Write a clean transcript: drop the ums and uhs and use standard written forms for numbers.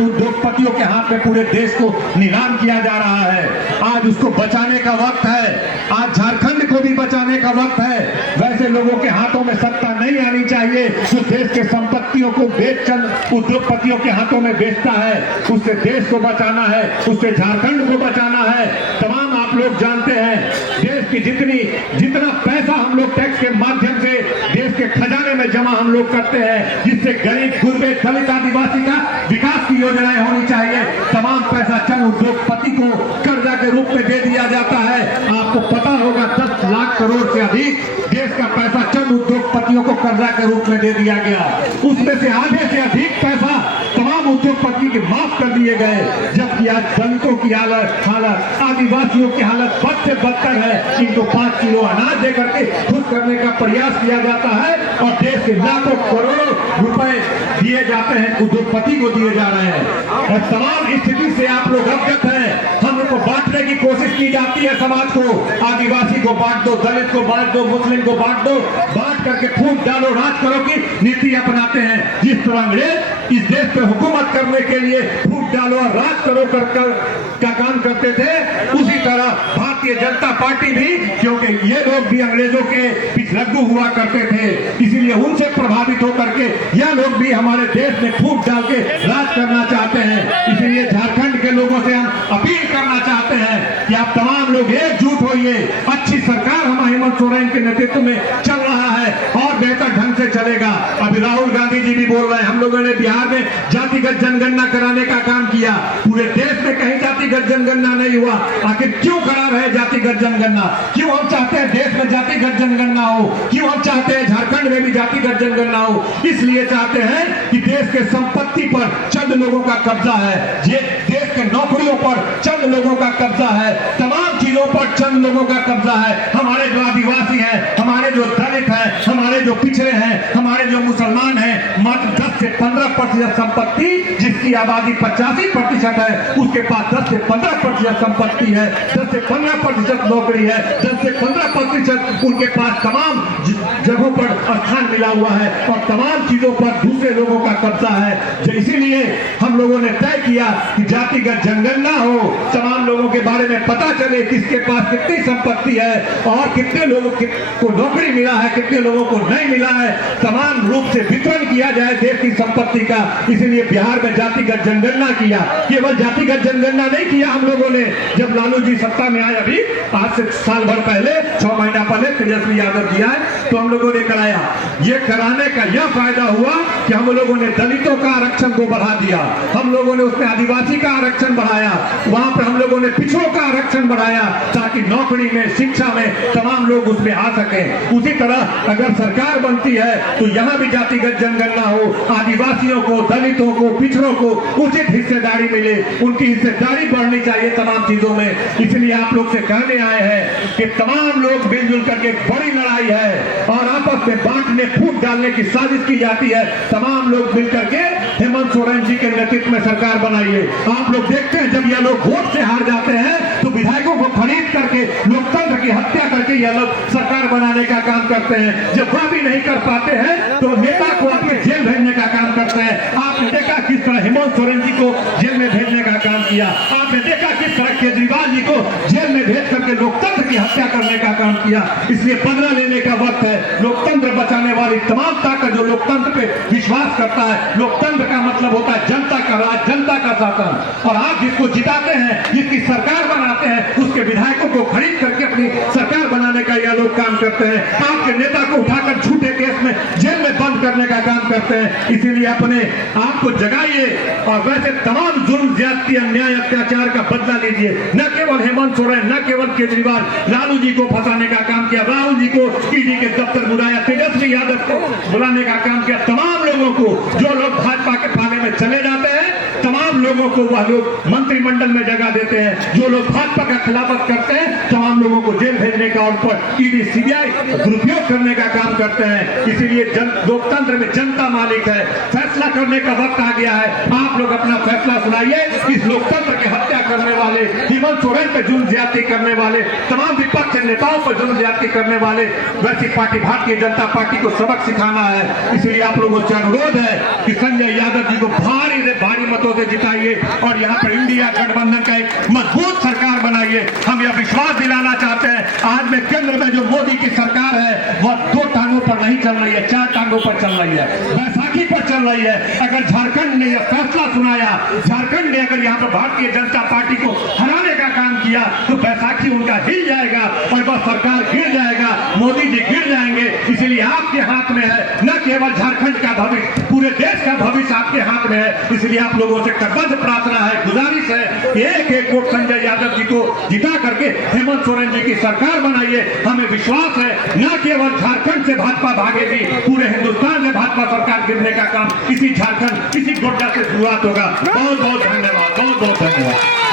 उद्योगपतियों के हाथ में पूरे देश को नीलाम किया जा रहा है। आज उसको बचाने का वक्त है, आज झारखंड को भी बचाने का वक्त है। वैसे लोगों के हाथों में सत्ता नहीं आनी चाहिए जो देश के संपत्तियों को बेचकर उद्योगपतियों के हाथों में बेचता है। उससे देश को बचाना है, उससे झारखंड को बचाना है। तमाम आप लोग जानते हैं देश की जितना पैसा हम लोग टैक्स के माध्यम से देश के खजाने में जमा हम लोग करते हैं, जिससे गरीब गुरबे दलित आदिवासी का विकास की योजनाएं होनी चाहिए, तमाम पैसा चंद उद्योगपति को कर्जा के रूप में दे दिया जाता है। आपको पता होगा 10 लाख करोड़ से अधिक देश का पैसा चंद उद्योगपतियों को कर्जा के रूप में दे दिया गया। उसमें से आधे से अधिक पैसा तमाम उद्योगपति के माफ कर दिए गए, जबकि आज दलितों की हालत आदिवासियों की हालत बद से बदतर है। इनको 5 किलो अनाज दे करके खुश करने का प्रयास किया जाता है और देश के लाखों करोड़ों रुपए दिए जाते हैं, उद्योगपति को दिए जा रहे हैं। और तमाम स्थिति से आप लोग अवगत हैं। हम लोग को बांटने की कोशिश की जाती है समाज को, आदिवासी को बांट दो, दलित को बांट दो, मुस्लिम को बांट दो, बांट करके फूट डालो, राज करो की नीति अपनाते हैं। जिस तरह अंग्रेज इस देश पे हुकूमत करने के लिए फूट डालो और राज करो का काम करते थे, उसी तरह भारतीय जनता पार्टी भी, क्योंकि ये लोग भी अंग्रेजों के पिछलग्गू हुआ करते थे, इसीलिए उनसे प्रभावित होकर के यह लोग भी हमारे देश में फूट डाल के राज करना चाहते हैं। इसलिए झारखंड के लोगों से हम अपील करना चाहते हैं कि आप तमाम लोग एकजुट होइए। अच्छी सरकार हमारे हेमंत सोरेन के नेतृत्व में चल रहा है और बेहतर ढंग से चलेगा। अभी राहुल गांधी जी भी बोल रहे हैं, हम लोगों ने बिहार में जातिगत जनगणना कराने का काम किया, पूरे देश में कहीं जातिगत जनगणना नहीं हुआ। आखिर क्यों करा रहे जातिगत जनगणना? क्यों हम चाहते हैं देश में जातिगत जनगणना हो? क्यों हम चाहते हैं झारखंड में भी जातिगत जनगणना हो? इसलिए चाहते हैं कि देश के संपत्ति पर चंद लोगों का कब्जा है, देश के नौकरियों पर चंद लोगों का कब्जा है, तमाम चीजों पर चंद लोगों का कब्जा है। हमारे जो आदिवासी हैं, हमारे जो दलित हैं, हमारे जो पिछड़े हैं, हमारे जो मुसलमान हैं, मात्र 10 से 15% संपत्ति, जिसकी आबादी 85% है, उसके पास 10 से 15% संपत्ति है, 10 से 15% नौकरी है, 10 से 15% उनके पास तमाम जगहों पर स्थान मिला हुआ है और तमाम चीजों पर दूसरे लोगों का कब्जा है। इसीलिए हम लोगों ने तय किया कि जातिगत जनगणना हो, तमाम लोगों के बारे में पता चले किसके पास कितनी संपत्ति है और कितने लोगों को नौकरी मिला है, कितने लोगों को नहीं मिला है, समान रूप से वितरण किया जाए देश की संपत्ति का। इसलिए बिहार में जातिगत जनगणना किया। केवल जातिगत जनगणना नहीं किया हम लोगों ने, जब लालू जी सत्ता में आए, अभी आज से साल भर पहले, 6 महीना पहले तेजस्वी यादव जी आए, तो हम लोगों ने कराया। ये कराने का यह फायदा हुआ कि हम लोगों ने दलितों का आरक्षण को बढ़ा दिया, हम लोगों ने उसमें आदिवासी का आरक्षण बढ़ाया, वहां पर हम लोगों ने पिछड़ों का आरक्षण बढ़ाया, ताकि नौकरी में, शिक्षा में तमाम लोग उसमें आ सके। उसी तरह अगर सरकार बनती है तो यहाँ भी जातिगत जनगणना हो, आदिवासियों को, दलितों को, पिछड़ों को उचित हिस्सेदारी मिले, उनकी हिस्सेदारी बढ़नी चाहिए तमाम चीजों में। इसलिए आप लोग से कहने आए हैं कि तमाम लोग मिलजुल करके एक बड़ी लड़ाई है और आपस में बांटने, फूट डालने की साजिश की जाती है। तमाम लोग मिलकर के हेमंत सोरेन जी के नेतृत्व में सरकार बनाइए। आप लोग देखते हैं जब यह लोग वोट से हार जाते हैं तो विधायकों को खरीद करके लोकतंत्र की हत्या करके यह लोग सरकार बनाने का काम करते हैं। जब वह भी नहीं कर पाते हैं तो नेता को आपके जेल भेजने का काम करते हैं। आपने देखा किस तरह हेमंत सोरेन जी को जेल में भेजने का काम किया, आपने देखा किस तरह केजरीवाल जी को जेल में भेज करके लोकतंत्र की हत्या करने का काम किया। इसलिए बदला लेने का वक्त है। लोकतंत्र बचाने वाली तमाम ताकत जो लोकतंत्र पे विश्वास करता है, लोकतंत्र का मतलब होता है जनता का राज, जनता का शासन, और आप जिसको जिताते हैं, जिसकी सरकार बनाते हैं, उसके विधायकों को खरीद करके अपनी सरकार बनाने का यह लोग काम करते हैं। आपके नेता को उठाकर झूठे केस में जेल में बंद करने का काम करते हैं। इसीलिए अपने आप को जगाइए और वैसे तमाम जुल्म, ज्यादती, अन्याय, अत्याचार का बदला लीजिए। न केवल हेमंत सोरेन, न केवल केजरीवाल, लालू जी को फंसाने का काम किया, राहुल जी को ईडी के दफ्तर बुलाया, तेजस्वी यादव को बुलाने का काम किया। तमाम लोगों को, जो लोग भाजपा के पाले में चले जाते हैं, तमाम लोगों को वह लोग मंत्रिमंडल में जगह देते हैं। जो लोग भाजपा का खिलाफत करते हैं, तमाम लोगों को जेल भेजने का का उन पर ईडी सीबीआई दुरुपयोग करने का काम करते हैं। इसीलिए लोकतंत्र में जनता मालिक है, फैसला करने का वक्त आ गया है। आप लोग अपना फैसला सुनाइए। इस लोकतंत्र की हत्या करने वाले, हेमंत सोरेन पर जुल्म ज्यादती करने वाले, तमाम विपक्ष के नेताओं पर जुल्म ज्यादती करने वाले वैसी पार्टी भारतीय जनता पार्टी को सबक सिखाना है। इसलिए आप लोगों से अनुरोध है कि संजय यादव जी को भारी से भारी मतों से जिताइए और यहाँ पर इंडिया गठबंधन का एक मजबूत सरकार बनाइए। हम यह विश्वास दिलाना चाहते हैं, आज में केंद्र में जो मोदी की सरकार है वह 2 टांगों पर नहीं चल रही है, 4 टांगों पर चल रही है, बैसाखी पर चल रही है। अगर झारखंड ने यह फैसला सुनाया, झारखंड ने अगर यहाँ पर भारतीय जनता पार्टी को हराने का काम किया तो बैसाखी उनका हिल जाएगा और वह सरकार गिर जाएगा, मोदी जी गिर जाएंगे। इसलिए आपके हाथ में है, न केवल झारखंड का भविष्य, पूरे देश का भविष्य आपके हाथ में है। इसलिए आप लोगों से करबद्ध प्रार्थना है, गुजारिश है कि एक वोट संजय यादव जी को जिता करके हेमंत सोरेन जी की सरकार बनाइए। हमें विश्वास है न केवल झारखंड से भाजपा भागेगी, पूरे हिंदुस्तान में भाजपा सरकार गिरने का काम इसी झारखंड, इसी गोड्डा से शुरुआत होगा। बहुत बहुत धन्यवाद, बहुत बहुत धन्यवाद।